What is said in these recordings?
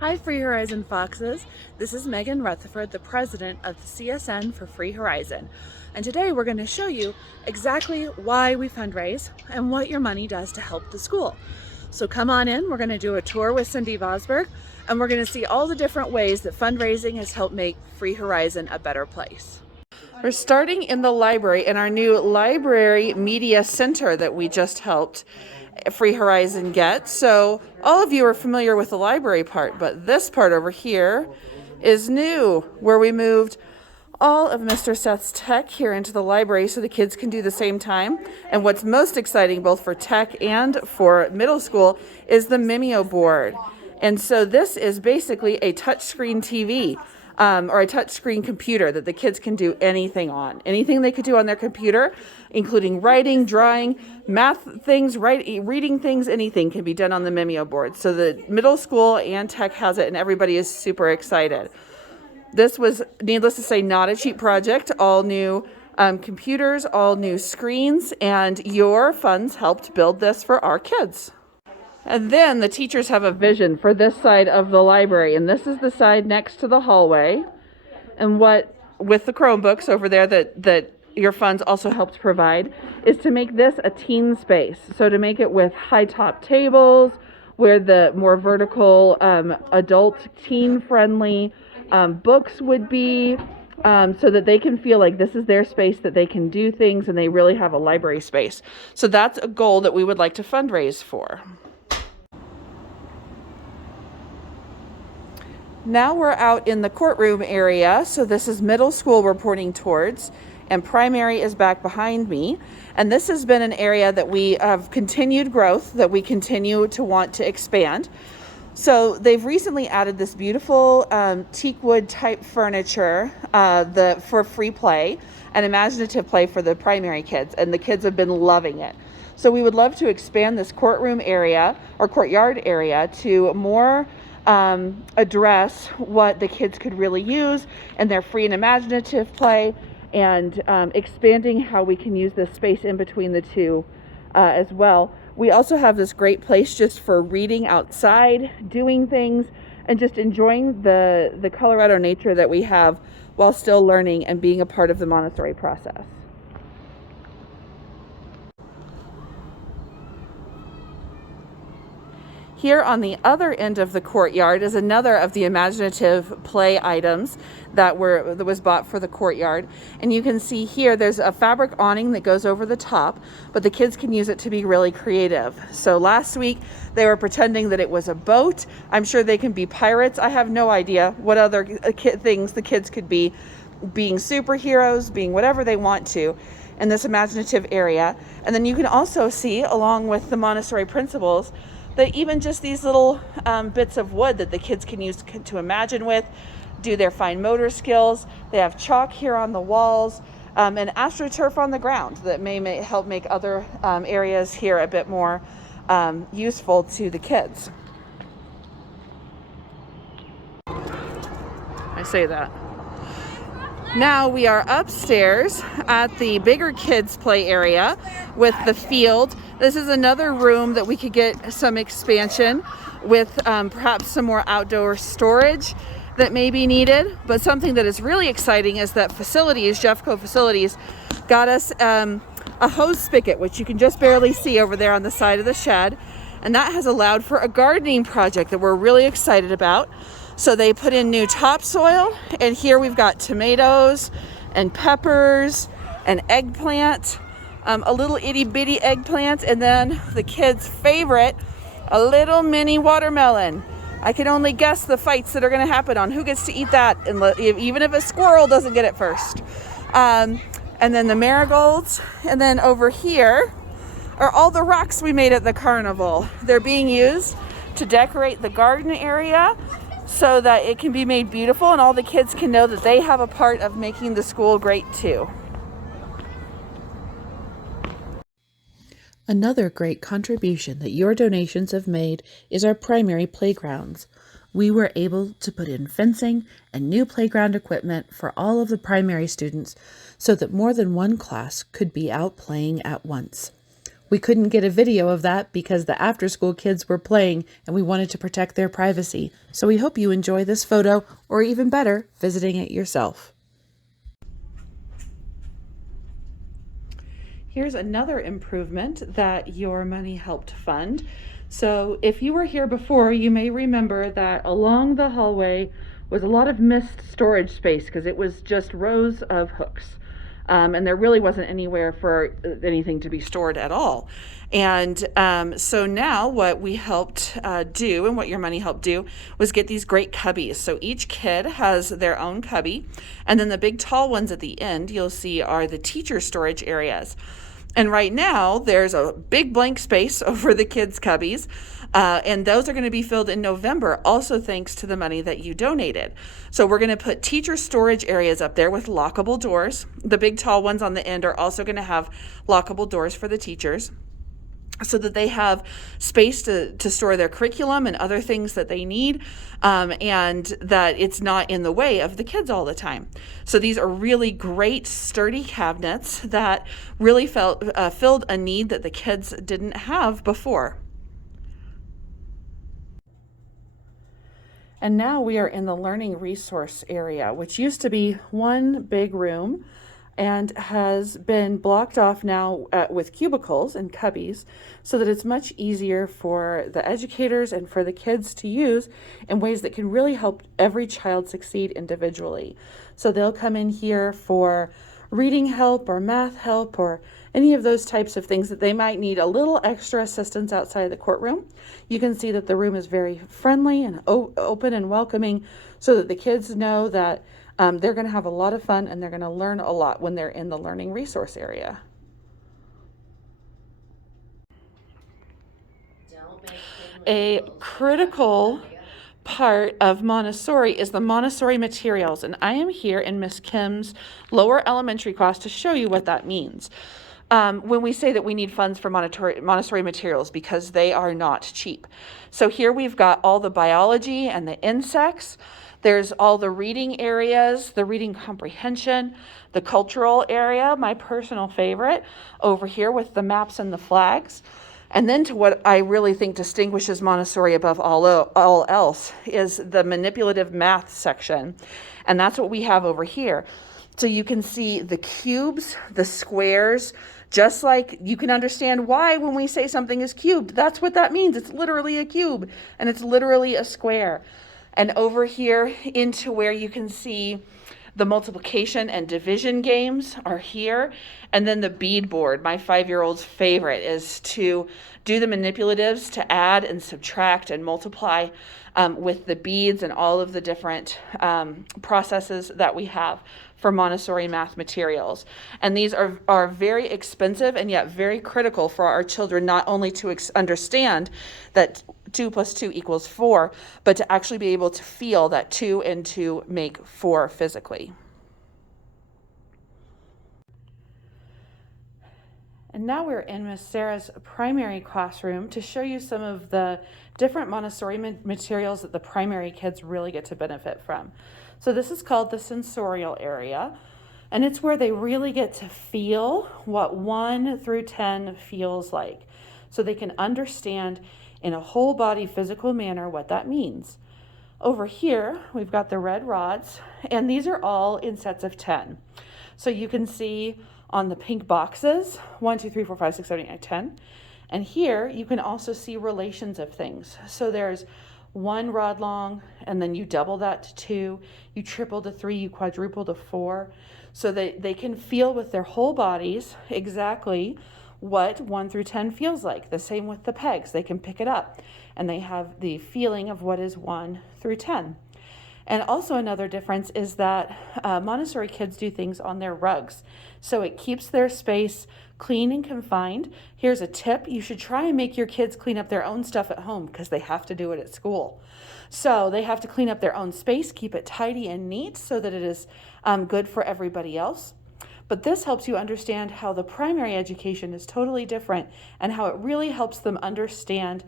Hi, Free Horizon Foxes. This is Megan Rutherford, the president of the CSN for Free Horizon. And today we're going to show you exactly why we fundraise and what your money does to help the school. So come on in, we're going to do a tour with Cindy Vosberg, and we're going to see all the different ways that fundraising has helped make Free Horizon a better place. We're starting in the library in our new library media center that we just helped Free Horizon get. So all of you are familiar with the library part, but this part over here is new, where we moved all of Mr. Seth's tech here into the library so the kids can do the same time. And what's most exciting, both for tech and for middle school, is the Mimeo board. And so this is basically a touchscreen TV. Or a touchscreen computer that the kids can do anything on. Anything they could do on their computer, including writing, drawing, math things, reading things, anything can be done on the Mimeo board. So the middle school and tech has it, and everybody is super excited. This was, needless to say, not a cheap project. All new computers, all new screens, and your funds helped build this for our kids. And then the teachers have a vision for this side of the library, and this is the side next to the hallway. And what, with the Chromebooks over there that your funds also helped provide, is to make this a teen space. So to make it with high top tables, where the more vertical, adult, teen-friendly books would be, so that they can feel like this is their space, that they can do things, and they really have a library space. So that's a goal that we would like to fundraise for. Now we're out in the courtroom area, so this is middle school we're pointing towards, and primary is back behind me. And this has been an area that we have continued growth, that we continue to want to expand. So they've recently added this beautiful teak wood type furniture for free play and imaginative play for the primary kids, and the kids have been loving it. So we would love to expand this courtroom area or courtyard area to more address what the kids could really use in their free and imaginative play, and expanding how we can use this space in between the two as well. We also have this great place just for reading outside, doing things, and just enjoying the Colorado nature that we have while still learning and being a part of the Montessori process. Here on the other end of the courtyard is another of the imaginative play items that was bought for the courtyard. And you can see here there's a fabric awning that goes over the top, but the kids can use it to be really creative. So last week they were pretending that it was a boat. I'm sure they can be pirates. I have no idea what other things the kids could be, being superheroes, being whatever they want to in this imaginative area. And then you can also see, along with the Montessori principles, that even just these little bits of wood that the kids can use to imagine with, do their fine motor skills. They have chalk here on the walls, and astroturf on the ground that may help make other areas here a bit more useful to the kids. I say that. Now we are upstairs at the bigger kids play area with the field. This is another room that we could get some expansion with, perhaps some more outdoor storage that may be needed. But something that is really exciting is that Jeffco Facilities got us a hose spigot, which you can just barely see over there on the side of the shed. And that has allowed for a gardening project that we're really excited about. So they put in new topsoil, and here we've got tomatoes and peppers and eggplant, a little itty bitty eggplant, and then the kids' favorite, a little mini watermelon. I can only guess the fights that are going to happen on who gets to eat that, even if a squirrel doesn't get it first. And then the marigolds, and then over here are all the rocks we made at the carnival. They're being used to decorate the garden area, so that it can be made beautiful and all the kids can know that they have a part of making the school great too. Another great contribution that your donations have made is our primary playgrounds. We were able to put in fencing and new playground equipment for all of the primary students so that more than one class could be out playing at once. We couldn't get a video of that because the after-school kids were playing and we wanted to protect their privacy. So we hope you enjoy this photo, or even better, visiting it yourself. Here's another improvement that your money helped fund. So if you were here before, you may remember that along the hallway was a lot of missed storage space because it was just rows of hooks. And there really wasn't anywhere for anything to be stored at all. And so now what we helped do, and what your money helped do, was get these great cubbies. So each kid has their own cubby, and then the big tall ones at the end you'll see are the teacher storage areas. And right now there's a big blank space over the kids' cubbies, and those are going to be filled in November, also thanks to the money that you donated. So we're going to put teacher storage areas up there with lockable doors. The big tall ones on the end are also going to have lockable doors for the teachers, so that they have space to store their curriculum and other things that they need, and that it's not in the way of the kids all the time. So these are really great, sturdy cabinets that really filled a need that the kids didn't have before. And now we are in the learning resource area, which used to be one big room and has been blocked off now with cubicles and cubbies, so that it's much easier for the educators and for the kids to use in ways that can really help every child succeed individually. So they'll come in here for reading help or math help or any of those types of things that they might need a little extra assistance outside the courtroom. You can see that the room is very friendly and open and welcoming, so that the kids know that they're going to have a lot of fun and they're going to learn a lot when they're in the learning resource area. A critical part of Montessori is the Montessori materials, and I am here in Miss Kim's lower elementary class to show you what that means. When we say that we need funds for Montessori materials, because they are not cheap. So here we've got all the biology and the insects. There's all the reading areas, the reading comprehension, the cultural area, my personal favorite, over here with the maps and the flags. And then to what I really think distinguishes Montessori above all else is the manipulative math section. And that's what we have over here. So you can see the cubes, the squares, just like you can understand why when we say something is cubed. That's what that means. It's literally a cube, and it's literally a square. And over here into where you can see the multiplication and division games are here. And then the bead board, my 5-year-old's favorite, is to do the manipulatives to add and subtract and multiply with the beads and all of the different processes that we have for Montessori math materials. And these are very expensive and yet very critical for our children, not only to understand that 2 + 2 = 4, but to actually be able to feel that 2 and 2 make 4 physically. And now we're in Miss Sarah's primary classroom to show you some of the different Montessori materials that the primary kids really get to benefit from. So this is called the sensorial area, and it's where they really get to feel what 1 through 10 feels like, so they can understand in a whole body physical manner what that means. Over here, we've got the red rods, and these are all in sets of 10. So you can see on the pink boxes, 1, 2, 3, 4, 5, 6, 7, 8, 9, 10. And here you can also see relations of things. So there's 1 rod long, and then you double that to 2, you triple to 3, you quadruple to 4, so that they can feel with their whole bodies exactly what 1 through 10 feels like. The same with the pegs. They can pick it up, and they have the feeling of what is 1 through 10. And also another difference is that Montessori kids do things on their rugs. So it keeps their space clean and confined. Here's a tip. You should try and make your kids clean up their own stuff at home, because they have to do it at school. So they have to clean up their own space, keep it tidy and neat so that it is good for everybody else. But this helps you understand how the primary education is totally different, and how it really helps them understand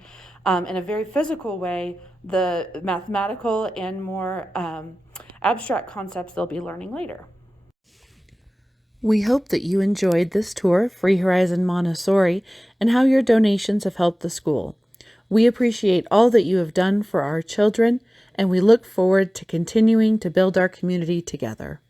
in a very physical way the mathematical and more abstract concepts they'll be learning later. We hope that you enjoyed this tour of Free Horizon Montessori and how your donations have helped the school. We appreciate all that you have done for our children, and we look forward to continuing to build our community together.